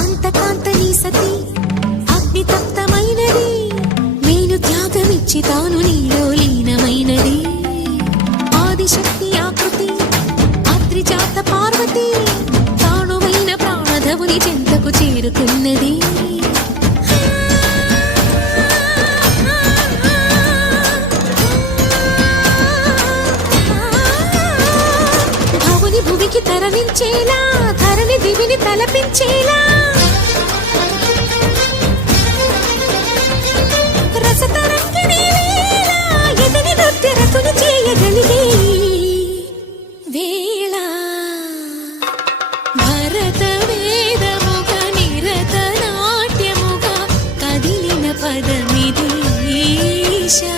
అంతకాంత నీ సతి అగ్నితప్తమైనది, నేను త్యాగమిచ్చి తాను నీలో లీనమైనది. ఆదిశక్తి ఆకృతి అద్రిజాత పార్వతి, తానువైన ప్రాణధవుని చెంతకు చేరుకున్నది. భవుని భువికి తరలించేలా, ధరణి దివిని తలపించేలా, రసతరంగిణి వేళ ఎదిని నృత్యరతులు చేయగలిగే వేళ. భరత వేదముగా నిరత నాట్యముగా కదిలిన పదమిది ఈశా.